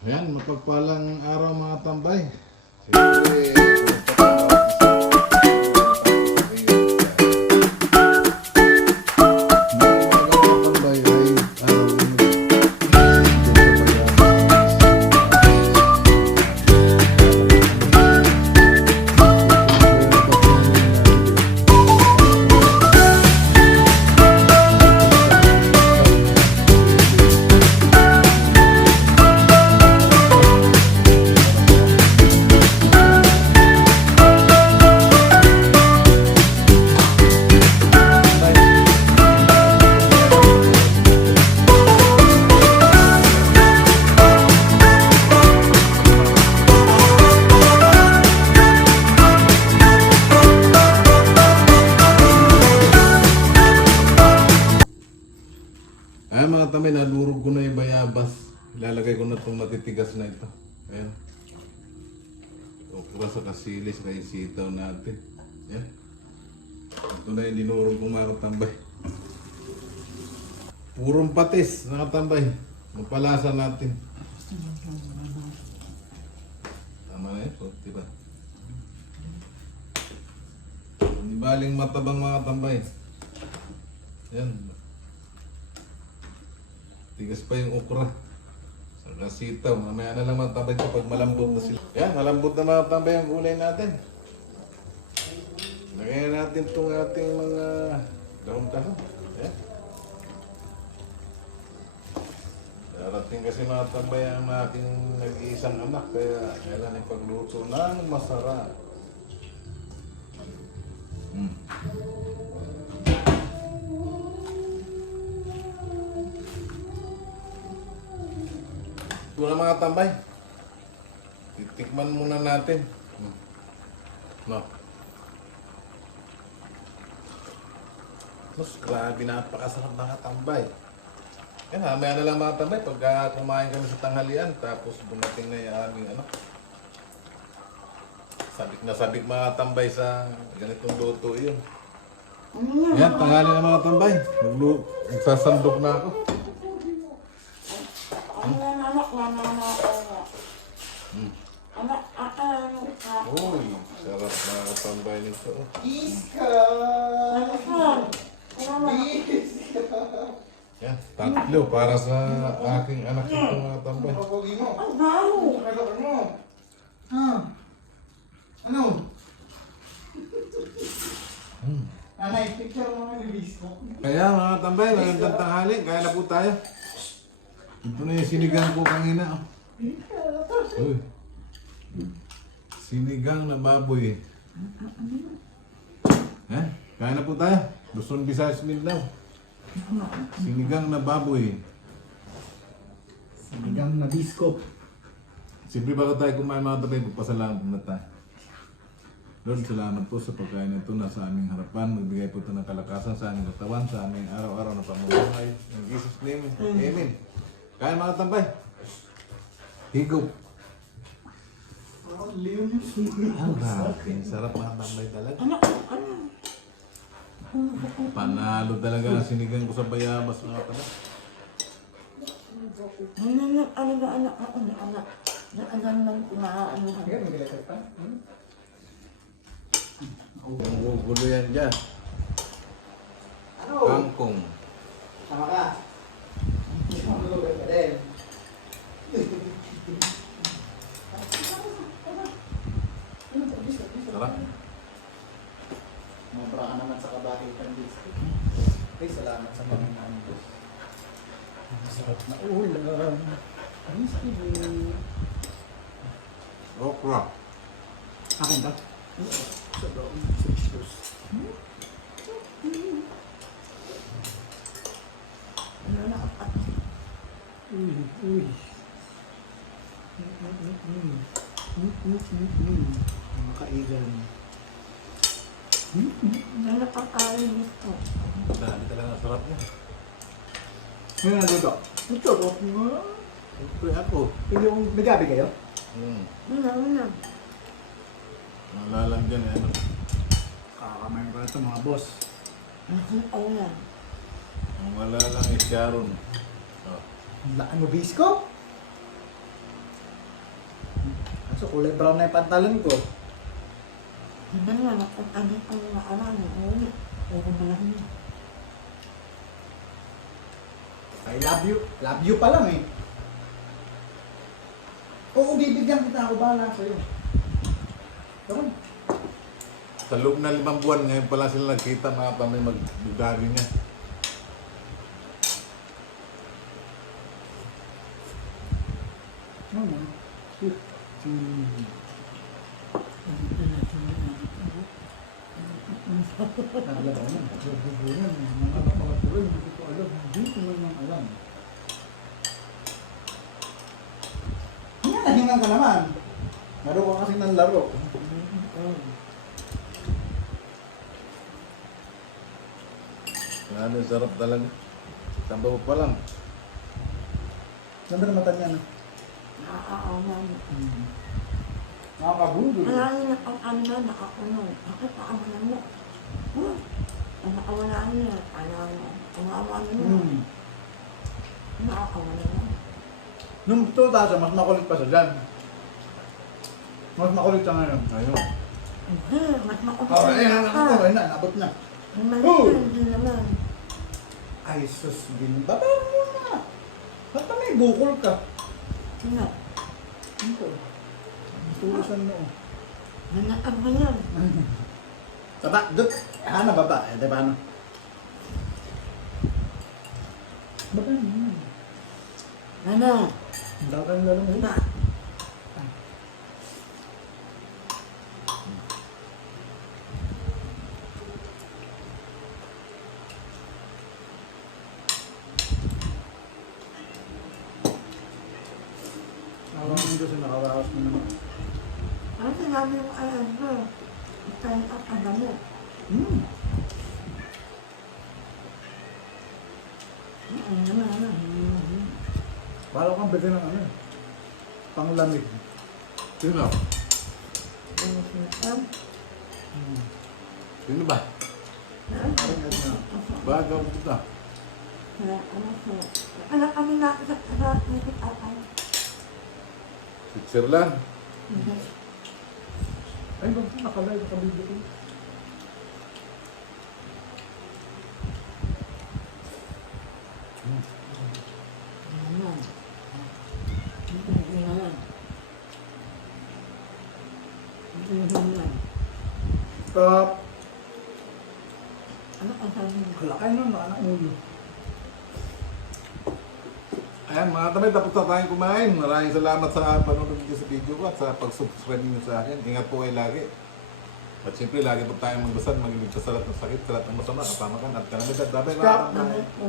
Ayan, mapagpalang araw mga tambay. Ay mga tambay, nadurog ko na yung bayabas. Ilalagay ko na itong matitigas na ito. Ayan. Okra sa kasilis, kaya sitaw natin. Ayan. Ito na yung dinurog ko mga tambay. Purong patis, mga tambay. Mapalasa natin. Tama na yun, diba? Hindi baling matabang mga tambay. Ayan. Tigas pa yung okra. Saka sitaw. Mamaya na lang matambay ko pag malambot na sila. Yan, malambot na matambay ang gulay natin. Lagayan natin itong ating mga dahon-dahon. Yan. Darating kasi matambay ang aking nag-iisang anak. Kaya kailan yung pagluto ng masarap. Ito na mga tambay. Titikman muna natin. No. Mas grabe, napakasarap mga tambay. Yan, mamaya na lang mga tambay. Pagka kumain kami sa tanghalian, tapos dumating na yung aming ano. Sabik na sabik mga tambay sa ganitong luto yun. Yan, tanghali na mga tambay. Nagsasandok na ako. Uy, sarap na katambay nito. Iska! Yan, tatlo para sa aking anak ito mga tambay. Papogi mo. Ano? Kalakar mo. Ha? Ano? Nanay, picture mo ng release ko. Kaya mga tambay, magandang tanghali. Kaya na po tayo. Ito na yung sinigang ko kanina. Uy. Sinigang na baboy. Eh? Kaya na po tayo. Luzon, Visayas, Mindanao. Sinigang na baboy. Sinigang na biskop. Siyempre bago tayo kumain mga tambay, magpasalamat na tayo. Lord, salamat po sa pagkain nito na sa aming harapan. Magbigay po ito ng kalakasan sa aming katawan, sa aming araw-araw na pamumuhay. In Jesus' name, Amen. Kaya mga tambay. Higop. Ang grabe. Sarap mga tambay talaga. Panalo talaga ang sinigang ko sa bayabas mga tambay. Ang gugulo yan dyan. Kangkong. Tama ka. Malugan ka din. Sarap. Mabra ka naman sa kabahitan dito. Okay, salamat sa Panginoon Diyos. Masarap na ulam. Ang sige. Okra. Akin ba? Sa doon. Sa Diyos. Uy. Mga kaigan. Nakakain ito. Dami talaga ang sarap niya. May naluto. Ang sarap nga. Siyempre ako. Yung nagabi kayo? Una. Nalalang dyan eh. Ano? Kakamain ko na ito mga boss. Una. Ang wala lang is Sharon. Oh. Laan mo bisko? So, kulay brown na yung pantalon ko. Hindi nga, nakapagod ang mga alam. Oo, oo, malaking. I love you. Love you pa lang eh. Oo, bibigyan kita ako. Bahala sa'yo. Tara. Sa loob na 5 buwan, ngayon pala sila nagkita mga pa may magbugari niya. Ano? Naglabaw na. Nagbuburan. Mga kapakatuloy, hindi ko alam. Hindi ko man alam. Hingan ka naman. Laro ka kasi ng laro. Ano, sarap talaga. Tambaw pa lang. Ganda na mata niya, no? Nakakaawan. Nakakabudol. Malalim na ang ano na nakakulong. Bakit nakawalan mo? Ang nakawalan niya, alam mo. Ang nakawalan mo, nakakawalan mo. Nung 2000, mas makulit pa siya dyan. Mas makulit siya ngayon. Ayun. Hindi, mas makulit Oh, eh, ka. okay na, nabot na. Ang maliit, hindi naman. Ay, sus, baba mo na. Ba't pa may bukol ka? Ano? Ito. Tulusan mo. Nanatag mo yan. Baba, doon. Hana, baba. Eh, di ba ano? Baba mo. Ano? Ang daw kang lalo mo. Diba? Awang mo doon sa nakawakas mo naman. Ano sinabi mo kay Andrew? Ikaw ang agamot. Ano naman, ano? Bala kang bigyan ng ano. Panglamig. Sino? Ano sinabi? Sino ba? Parang ano na. Bakit ako kita? Ano kami na sa ikot atay? Switzerland. Ay, ba't nakalive ka video ko? Ano? Hindi naman. Hindi naman. Stop! Ano ang sabi mo? Kalakay nun, anak ulo. Ayan mga tamay, tapos na tayong kumain. Maraming salamat sa panonood niyo sa video ko at sa pag-subscribe niyo sa akin. Ingat po kayo lagi. At siyempre, lagi po tayong magdasal, maging sa lahat ng sakit, sa lahat ng masama, kapamakan at kalamidad. Bye-bye. Stop! Bakit po?